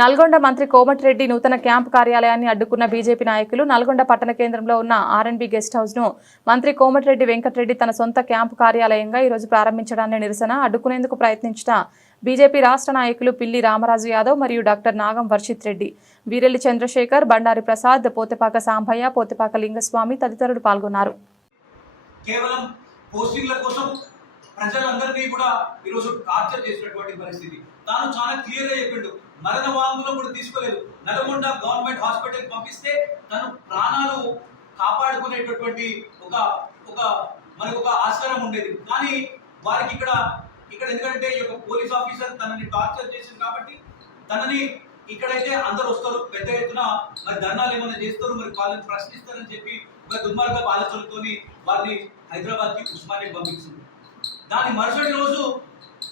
నల్గొండ మంత్రి కోమటిరెడ్డి నూతన క్యాంపు కార్యాలయాన్ని అడ్డుకున్న బీజేపీ నాయకులు నల్గొండ పట్టణ కేంద్రంలో ఉన్న ఆర్ఎన్బి గెస్ట్ హౌస్ను మంత్రి కోమటిరెడ్డి వెంకటరెడ్డి తన సొంత క్యాంపు కార్యాలయంగా ఈరోజు ప్రారంభించడాన్ని నిరసన అడ్డుకునేందుకు ప్రయత్నించిన బీజేపీ రాష్ట్ర నాయకులు పిల్లి రామరాజు యాదవ్ మరియు డాక్టర్ నాగం వర్షిత్ రెడ్డి. వీరెల్లి చంద్రశేఖర్ బండారి ప్రసాద్ పోతెపాక సాంభయ్య పోతెపాక లింగస్వామి తదితరులు పాల్గొన్నారు. కేవలం పోస్టింగ్ల కోసం ప్రజలందరినీ కూడా ఈరోజు టార్చర్ చేసినటువంటి పరిస్థితి. తాను చాలా క్లియర్గా చెప్పిండు. మరణ వాంగులో కూడా తీసుకోలేదు. నల్గొండ గవర్నమెంట్ హాస్పిటల్ పంపిస్తే తను ప్రాణాలు కాపాడుకునేటటువంటి ఒక ఒక మనకు ఒక ఆస్కారం ఉండేది. కానీ వారికి ఇక్కడ ఇక్కడ ఎందుకంటే ఈ యొక్క పోలీస్ ఆఫీసర్ తనని టార్చర్ చేసింది కాబట్టి తనని ఇక్కడైతే అందరు వస్తారు. పెద్ద ఎత్తున మరి ధర్నాలు ఏమైనా చేస్తారు మరి వాళ్ళని ప్రశ్నిస్తారని చెప్పి ఒక దుర్మార్గ ఆలోచనతోని వారిని హైదరాబాద్కి ఉస్మానియా పంపించింది. దాని మరుసటి రోజు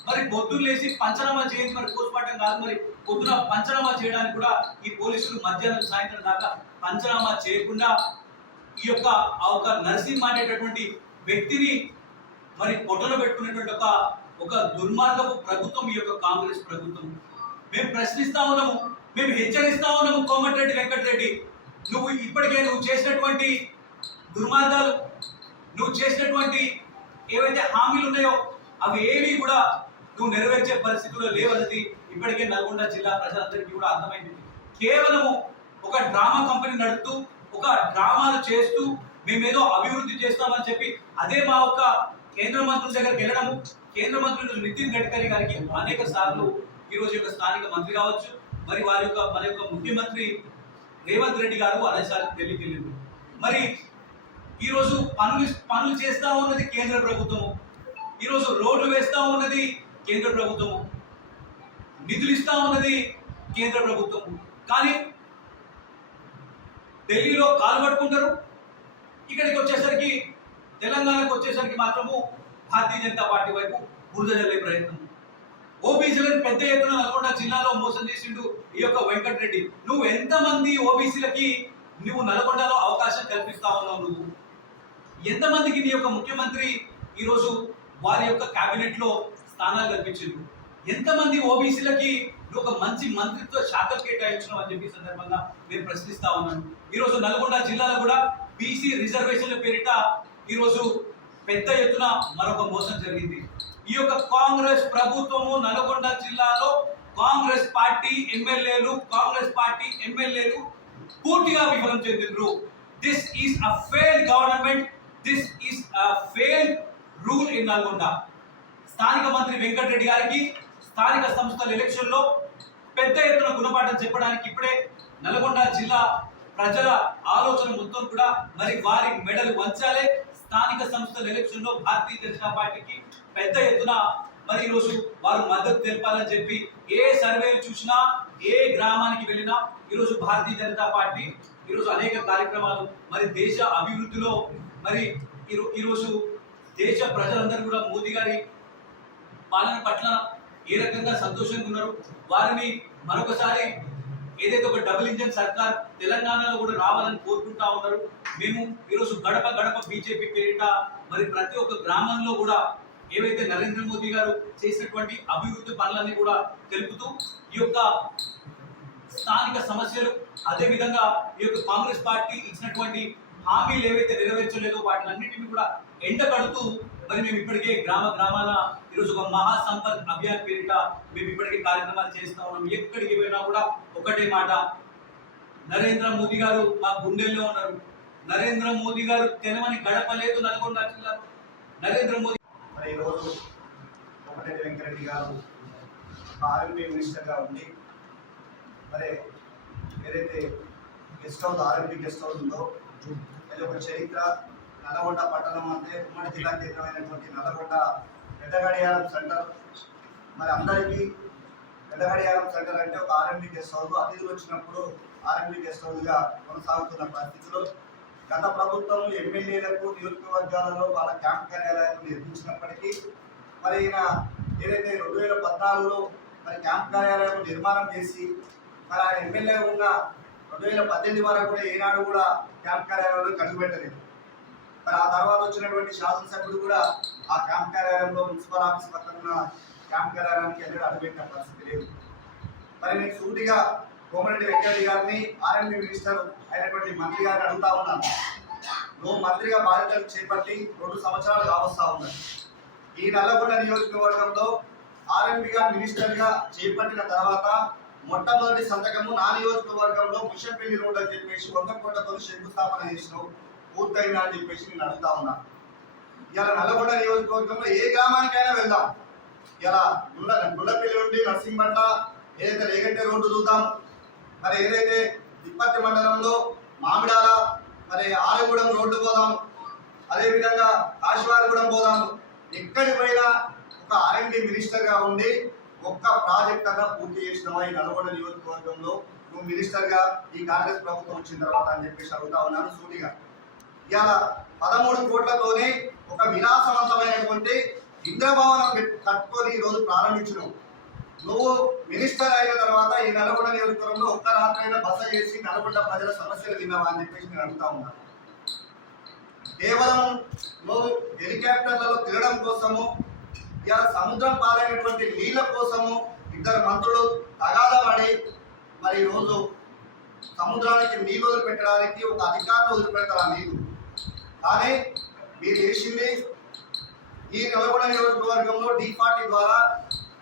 మరి పొద్దున్న లేచి పంచనామా చేయించి మరి పోస్ట్మార్టం కాదు మరి పొద్దున పంచనామా చేయడానికి కూడా ఈ పోలీసులు మధ్యాహ్నం సాయంత్రం దాకా పంచనామా చేయకుండా ఈ యొక్క ఆ ఒక నర్సింహ అనేటటువంటి వ్యక్తిని మరి పొట్టలో పెట్టుకునేటువంటి ఒక ఒక దుర్మార్గపు ప్రభుత్వం ఈ యొక్క కాంగ్రెస్ ప్రభుత్వం. మేము ప్రశ్నిస్తా ఉన్నాము మేము హెచ్చరిస్తా ఉన్నాము కోమటిరెడ్డి వెంకటరెడ్డి. నువ్వు ఇప్పటికే నువ్వు చేసినటువంటి దుర్మార్గాలు నువ్వు చేసినటువంటి ఏవైతే హామీలు ఉన్నాయో అవి ఏవి కూడా నువ్వు నెరవేర్చే పరిస్థితుల్లో లేవన్నది ఇప్పటికే నల్గొండ జిల్లా ప్రజలందరికీ కూడా అర్థమైంది. కేవలము ఒక డ్రామా కంపెనీ నడుపుతూ ఒక డ్రామాలు చేస్తూ మేమేదో అభివృద్ధి చేస్తామని చెప్పి అదే మా ఒక కేంద్ర మంత్రుల దగ్గరికి వెళ్ళడము కేంద్ర మంత్రులు నితిన్ గడ్కరీ గారికి అనేక సార్లు ఈ రోజు యొక్క స్థానిక మంత్రి కావచ్చు మరి వారి యొక్క మన యొక్క ముఖ్యమంత్రి రేవంత్ రెడ్డి గారు అదే ఢిల్లీకి వెళ్ళింది మరి ఈరోజు పనులు పనులు చేస్తా ఉన్నది కేంద్ర ప్రభుత్వము. ఈరోజు రోడ్లు వేస్తా ఉన్నది కేంద్ర ప్రభుత్వము. నిధులు ఇస్తా ఉన్నది కేంద్ర ప్రభుత్వం. కానీ ఢిల్లీలో కాలు పట్టుకుంటారు ఇక్కడికి వచ్చేసరికి తెలంగాణకు వచ్చేసరికి మాత్రము భారతీయ జనతా పార్టీ వైపు బురదజల్లే ప్రయత్నం. ఓబీసీలను పెద్ద ఎత్తున నల్గొండ జిల్లాలో మోసం చేసిండు ఈ యొక్క వెంకటరెడ్డి. నువ్వు ఎంతమంది ఓబీసీలకి నువ్వు నల్గొండలో అవకాశం కల్పిస్తా ఉన్నావు నువ్వు? ఎంతమందికి నీ యొక్క ముఖ్యమంత్రి ఈరోజు వారి యొక్క క్యాబినెట్లో స్థానాలు కల్పించిండు ఎంతమంది ఓబీసీలకి నువ్వు ఒక మంచి మంత్రిత్వ శాఖలు కేటాయించడం అని చెప్పి సందర్భంగా నేను ప్రశ్నిస్తా ఉన్నాను. ఈరోజు నల్గొండ జిల్లాలో కూడా బీసీ రిజర్వేషన్ల పేరిట ఈరోజు పెద్ద ఎత్తున మరొక మోసం జరిగింది. ఈ యొక్క కాంగ్రెస్ ప్రభుత్వము నల్గొండ జిల్లాలో కాంగ్రెస్ పార్టీ ఎమ్మెల్యేలు కాంగ్రెస్ పార్టీ ఎమ్మెల్యేలు పూర్తిగా విఫలం చెందిండ్రు. This is a fail government this is a fail rule in Nalgonda. స్థానిక మంత్రి వెంకటరెడ్డి గారికి స్థానిక సంస్థల ఎలక్షన్లో పెద్ద ఎత్తున గుణపాఠం చెప్పడానికి ఇప్పుడే నల్గొండ జిల్లా ప్రజల ఆలోచన మొత్తం కూడా మరి వారి మెడలు వంచాలే. స్థానిక సంస్థల ఎలక్షన్లో భారతీయ జనతా పార్టీకి పెద్ద ఎత్తున మరి ఈరోజు వారు మద్దతు తెలపాలని చెప్పి ఏ సర్వేలు చూసినా ఏ గ్రామానికి వెళ్ళినా ఈరోజు భారతీయ జనతా పార్టీ ఈరోజు అనేక కార్యక్రమాలు మరి దేశ అభివృద్ధిలో మరి ఈరో- ఈరోజు దేశ ప్రజలందరూ కూడా మోదీ గారి పాలన పట్ల ఏ రకంగా సంతోషంగా ఉన్నారు? వారిని మరొకసారి ఏదైతే ఒక డబుల్ ఇంజన్ సర్కార్ తెలంగాణలో కూడా రావాలని కోరుకుంటా ఉన్నారు. మేము ఈరోజు గడప గడప బీజేపీ పేరిట మరి ప్రతి ఒక్క గ్రామంలో కూడా ఏవైతే నరేంద్ర మోదీ గారు చేసినటువంటి అభివృద్ధి పనులన్నీ కూడా తెలుపుతూ ఈ యొక్క స్థానిక సమస్యలు అదేవిధంగా ఈ యొక్క కాంగ్రెస్ పార్టీ ఇచ్చినటువంటి హామీలు ఏవైతే నెరవేర్చలేదో వాటిని అన్నింటినీ కూడా ఎండగడుతూ మరి మేము ఇప్పటికే గ్రామ గ్రామాల ఈరోజు ఒక మహా అభియాన్ పేరిట మేము ఇప్పటికే కార్యక్రమాలు చేస్తా ఉన్నాం. ఎక్కడికి పోయినా కూడా ఒకటే మాట. నరేంద్ర మోదీ గారు మా గుండెల్లో ఉన్నారు. నరేంద్ర మోదీ గారు తెలవని గడపలేదు నల్గొండ జిల్లా. నరేంద్ర మోదీ మరి ఈరోజు ఒకటెడ్డి వెంకరెడ్డి గారు ఆర్ఎంపీ మినిస్టర్గా ఉండి మరి ఏదైతే guest house RMP guest house ఉందో అది ఒక చరిత్ర. నల్లగొండ పట్టణం అంటే ఉమ్మడి జిల్లా కేంద్రమైనటువంటి నల్లగొండ పెద్దగడియారం సెంటర్. మరి అందరికీ పెద్దగడియారం సెంటర్ అంటే ఒక ఆర్ఎండి గెస్ట్ హౌస్. అతిథులు వచ్చినప్పుడు ఆర్ఎండి గెస్ట్ హౌస్గా కొనసాగుతున్న పరిస్థితిలో గత ప్రభుత్వం ఎమ్మెల్యేలకు నియోజకవర్గాలలో వాళ్ళ క్యాంప్ కార్యాలయాలు నిర్మించినప్పటికీ మరి ఈయన ఏదైతే రెండు వేల పద్నాలుగులో మరి క్యాంప్ కార్యాలయం నిర్మాణం చేసి మరి ఆయన ఎమ్మెల్యే ఉన్న రెండు వేల పద్దెనిమిది వరకు కూడా ఏనాడు కూడా క్యాంప్ కార్యాలయంలో కడుగుపెట్టలేదు మరి ఆ తర్వాత వచ్చినటువంటి శాసనసభ్యుడు కూడా ఆ క్యాంప్ కార్యాలయంలో మున్సిపల్ ఆఫీస్ పక్కన ఉన్న క్యాంప్ కార్యాలయానికి ఎన్నడూ అడుగుపెట్టిన పరిస్థితి లేదు. మరి నేను సూటిగా కోమరెడ్డి వెంకయ్య గారిని ఆర్ఎండి మినిస్టర్ అయినటువంటి మంత్రి గారిని అడుగుతా ఉన్నాను. నువ్వు మంత్రిగా బాధ్యతలు చేపట్టి రెండు సంవత్సరాలు కావస్తా ఉన్నాయి ఈ నల్లగొండ నియోజకవర్గంలో ఆర్ఎంపీగా మినిస్టర్గా చేపట్టిన తర్వాత మొట్టమొదటి సంతకము నా నియోజకవర్గంలో ముషంపల్లి రోడ్ అని చెప్పేసి వంగకొండతో శంకుస్థాపన చేసినావు. పూర్తయిందా అని చెప్పేసి నేను అడుగుతా ఉన్నా. ఇలా నల్లగొండ నియోజకవర్గంలో ఏ గ్రామానికైనా వెళ్దాం. ఇలా గుండ గుండపల్లి నుండి నర్సింహంట ఏదైతే రేగట్టే రోడ్డు చూద్దాం మరి ఏదైతే తిప్పత్తి మండలంలో మామిడాల మరి ఆలగూడెం రోడ్డు పోదాం అదేవిధంగా కాశీవారిగూడెం పోదాం. ఎక్కడికి పోయినా ఒక ఆర్ఎండి మినిస్టర్గా ఉండి ఒక్క ప్రాజెక్ట్ అన్నా పూర్తి చేసినవా ఈ నల్గొండ నియోజకవర్గంలో. నువ్వు మినిస్టర్గా ఈ కాంగ్రెస్ ప్రభుత్వం వచ్చిన తర్వాత అని చెప్పేసి అడుగుతా ఉన్నాను సూటిగా. ఇవాళ పదమూడు కోట్లతోనే ఒక వినాశవంతమైనటువంటి ఇంద్రభవనం కట్టుకొని ఈ రోజు నువ్వు మినిస్టర్ అయిన తర్వాత ఈ నల్గొండ నియోజకవర్గంలో ఒక్క రాత్రైనా బస చేసి నల్గొండ ప్రజల సమస్యలు విన్నావా అని చెప్పేసి నేను అడుగుతా ఉన్నా. కేవలం నువ్వు హెలికాప్టర్లలో తిరగడం కోసము ఇలా సముద్రం పాలైనటువంటి నీళ్ళ కోసము ఇద్దరు మంత్రులు తగాదపడి మరి ఈరోజు సముద్రానికి నీళ్ళు వదిలిపెట్టడానికి ఒక అధికారులు వదిలిపెడతారు ఆ కానీ మీరు చేసింది ఈ నల్గొండ నియోజకవర్గంలో డి పార్టీ ద్వారా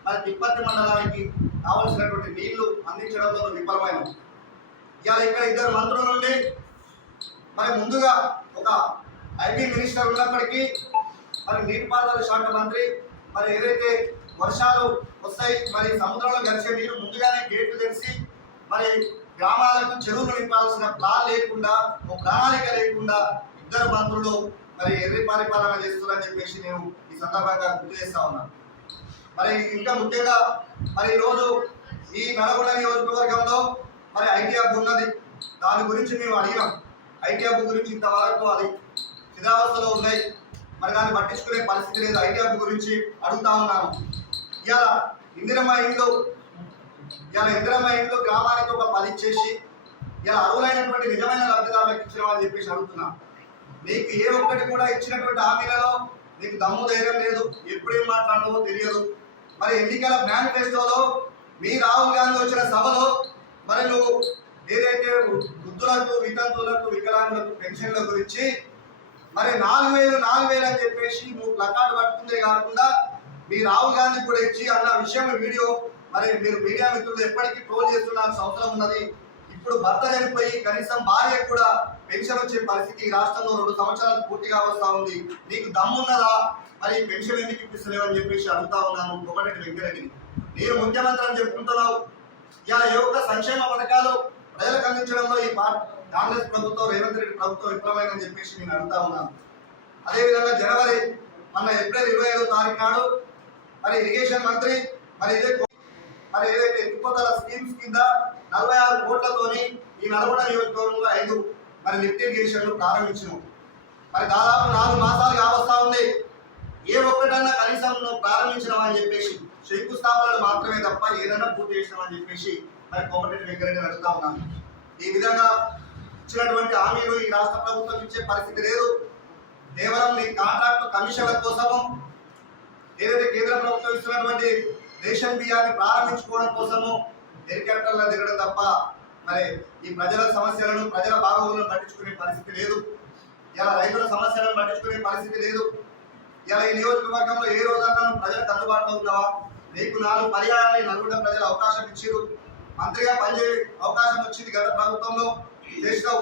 మరి తిప్పతి మండలానికి కావలసినటువంటి నీళ్ళు అందించడంలో విఫలమైన. ఇవాళ ఇక్కడ ఇద్దరు మంత్రులు నుండి మరి ముందుగా ఒక ఐటీ మినిస్టర్ ఉన్నప్పటికీ మరి నీటిపారుదల శాఖ మంత్రి మరి ఏదైతే వర్షాలు వస్తాయి మరి సముద్రంలో కలిసే నీరు ముందుగానే గేట్లు తెరిచి మరి గ్రామాలకు చెరువులు నింపాల్సిన ప్లాన్ లేకుండా ఒక ప్రణాళిక లేకుండా ఇద్దరు మంత్రులు మరి ఎర్రి పరిపాలన చేస్తున్నారని చెప్పేసి నేను ఈ సందర్భంగా గుర్తు చేస్తా ఉన్నాను మరి ఇంకా ముఖ్యంగా మరి ఈరోజు ఈ నల్గొండ నియోజకవర్గంలో మరి ఐటీ హబ్ ఉన్నది. దాని గురించి మేము అడిగినాం. ఐటీ హబ్ గురించి ఇంతవరకు అది స్థిరావస్థలో ఉన్నాయి. మరి దాన్ని పట్టించుకునే పరిస్థితి లేదు. ఐటీ హబ్ గురించి అడుగుతా ఉన్నాను. ఇవాళ ఇందిరమ్మ ఇంట్లో ఇవాళ ఇందిరమ్మ ఇంట్లో గ్రామానికి ఒక పని ఇచ్చేసి ఇలా అరువులైనటువంటి నిజమైన లబ్ధిదారులకు ఇచ్చినామని చెప్పేసి అడుగుతున్నా. నీకు ఏ ఒక్కటి కూడా ఇచ్చినటువంటి హామీలలో నీకు దమ్ము ధైర్యం లేదు ఎప్పుడేం మాట్లాడవో తెలియదు. మరి ఎన్నికల మేనిఫెస్టోలో మీ రాహుల్ గాంధీ వచ్చిన సభలో మరి నువ్వు ఏదైతే వృద్ధులకు వితంతువులకు వికలాంగులకు పెన్షన్ల గురించి మరి నాలుగు వేలు నాలుగు వేలు అని చెప్పేసి నువ్వు ప్లకార్డు పట్టుకుందే కాకుండా మీ రాహుల్ గాంధీ కూడా ఇచ్చి అన్న విషయం వీడియో మరి మీరు మీడియా మిత్రులు ఎప్పటికీ ట్రోల్ చేస్తున్న అవసరం ఉన్నది. ఇప్పుడు భర్త చనిపోయి కనీసం భార్య కూడా పెన్షన్ వచ్చే పరిస్థితి ఈ రాష్ట్రంలో రెండు సంవత్సరాలు పూర్తిగా వస్తా ఉంది. నీకు దమ్మున్నదా మరి పెన్షన్ ఎందుకు ఇప్పిస్తలేవని చెప్పేసి అడుగుతా ఉన్నాను కొమ్మరెడ్డి వెంకరెడ్డిని. నేను ముఖ్యమంత్రి అని చెప్పుకుంటున్నావు. ఇలా ఏ ఒక్క సంక్షేమ పథకాలు ప్రజలకు అందించడంలో ఈ కాంగ్రెస్ ప్రభుత్వం రేవంత్ రెడ్డి ప్రభుత్వం విఫలమైందని చెప్పేసి నేను అడుగుతా ఉన్నాను. అదేవిధంగా జనవరి మన ఏప్రిల్ ఇరవై ఐదో తారీఖు నాడు మరి ఇరిగేషన్ మంత్రి మరి ఇదే మరి ఏదైతే ఎత్తిపోతల స్కీమ్స్ కింద నలభై ఆరు కోట్లతోని ఈ నల్గొండ నియోజకవర్గంలో ఐదు మరి లిఫ్ట్ ఇరిగేషన్లు ప్రారంభించినాం. మరి దాదాపు నాలుగు మాసాలు కావస్తా ఉంది. ఏ ఒక్కటన్నా కనీసం ప్రారంభించడం అని చెప్పేసి శంకుస్థాపనలు మాత్రమే తప్ప ఏదైనా పూర్తి చేసినామని చెప్పేసి మరి కోమటి వెంకరెడ్డి అడుగుతా ఉన్నాను. ఈ విధంగా ఇచ్చినటువంటి హామీలు ఈ రాష్ట్ర ప్రభుత్వం ఇచ్చే పరిస్థితి లేదు. కేవలం మీ కాంట్రాక్ట్ కమిషన్ల కోసము ఏదైతే కేంద్ర ప్రభుత్వం ఇస్తున్నటువంటి రేషన్ బియ్యాన్ని ప్రారంభించుకోవడం కోసము హెలికాప్టర్ల దిగడం తప్ప మరి ఈ ప్రజల సమస్యలను ప్రజల బాగోగులను పట్టించుకునే పరిస్థితి లేదు. ఇలా రైతుల సమస్యలను పట్టించుకునే పరిస్థితి లేదు. ఇలా ఈ నియోజకవర్గంలో ఏ రోజన్నా నువ్వు ప్రజలకు అందుబాటులో ఉంటావా? నీకు నాలుగు పర్యాయాలు నలుగురు ప్రజలు అవకాశం ఇచ్చారు మంత్రిగా పనిచేయ అవకాశం వచ్చింది గత ప్రభుత్వంలో. చేసినావు.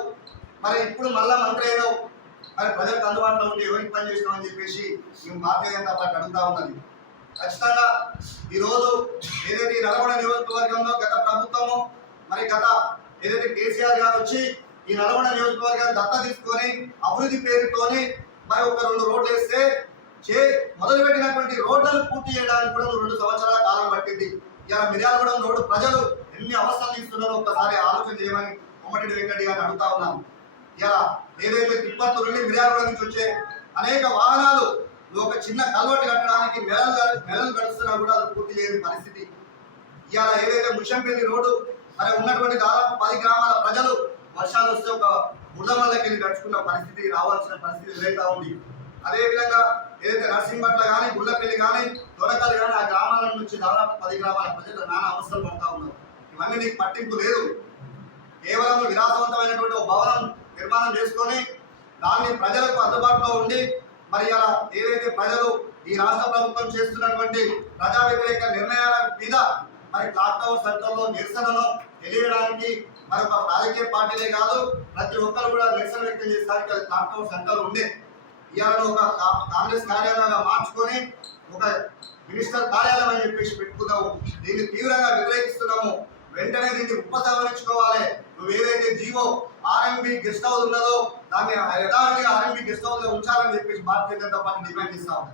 మరి ఇప్పుడు మళ్ళా మంత్రి అయినావు. మరి ప్రజలకు అందుబాటులో ఉండి ఎవరికి పని చేసినావు అని చెప్పేసి మేము భారతీయ జనతా పార్టీ అడుగుతా ఉన్నది. ఖచ్చితంగా ఈరోజు ఏదైతే ఈ నల్గొండ నియోజకవర్గంలో గత ప్రభుత్వము మరి గత ఏదైతే కేసీఆర్ గారు వచ్చి ఈ నల్గొండ నియోజకవర్గాన్ని దత్త తీసుకొని అభివృద్ధి పేరుతోని మరి ఒక రెండు రోడ్లు వేస్తే చే మొదలుపెట్టినటువంటి రోడ్లను పూర్తి చేయడానికి కూడా రెండు సంవత్సరాల కాలం పట్టింది. ఇలా మిర్యాలగూడెం రోడ్డు ప్రజలు ఎన్ని అవసరాలు తీస్తున్నారో ఒక్కసారి ఆలోచన చేయమని కొమ్మటి వెంకటి గారిని అడుగుతా ఉన్నాను. ఇలా ఏదైతే తిప్పత్తు నుండి మిర్యాలగూడెం నుంచి వచ్చే అనేక వాహనాలు ఒక చిన్న కల్వటి కట్టడానికి నెలలు నెలలు గడుస్తున్నా కూడా అది పూర్తి చేయని పరిస్థితి. ఇవాళ ఏదైతే ముషంపల్లి రోడ్డు మరి ఉన్నటువంటి దాదాపు పది గ్రామాల ప్రజలు వర్షాలు వస్తే ఒక బురదమల్లకి దగ్గరికి గడుచుకున్న పరిస్థితి రావాల్సిన పరిస్థితి ఎదురైతా ఉంది. అదేవిధంగా ఏదైతే నర్సింహట్ల కానీ గుళ్ళపల్లి కానీ దొరకలు కానీ ఆ గ్రామాల నుంచి దాదాపు పది గ్రామాల ప్రజలు నానా అవసరం పడతా ఉన్నారు. ఇవన్నీ నీకు పట్టింపు లేదు. కేవలం విలాసవంతమైనటువంటి ఒక భవనం నిర్మాణం చేసుకొని దాన్ని ప్రజలకు అందుబాటులో ఉండి మరి అలా ఏదైతే ప్రజలు ఈ రాష్ట్ర ప్రభుత్వం చేస్తున్నటువంటి ప్రజా వ్యతిరేక నిర్ణయాల మీద మరి క్లాక్ టవర్ సెంటర్లో తెలియడానికి మరి ఒక రాజకీయ పార్టీలే కాదు ప్రతి ఒక్కరు కూడా నిరసన వ్యక్తం చేస్తారు. అది సెంటర్ ఉండే. ఇవాళ ఒక కాంగ్రెస్ కార్యాలయంగా మార్చుకొని ఒక మినిస్టర్ కార్యాలయం అని చెప్పేసి పెట్టుకున్నాము దీన్ని తీవ్రంగా వ్యతిరేకిస్తున్నాము. వెంటనే దీన్ని ఉపసంహరించుకోవాలి. నువ్వు ఏదైతే జీవో ఆర్ఎంబి గెస్ట్ హౌస్ ఉన్నదో దాన్ని యథావిధిగా ఆర్ఎంబి గెస్ట్ హౌస్లో ఉంచాలని చెప్పేసి భారతీయ జనతా పార్టీ డిమాండ్ చేస్తా ఉంది.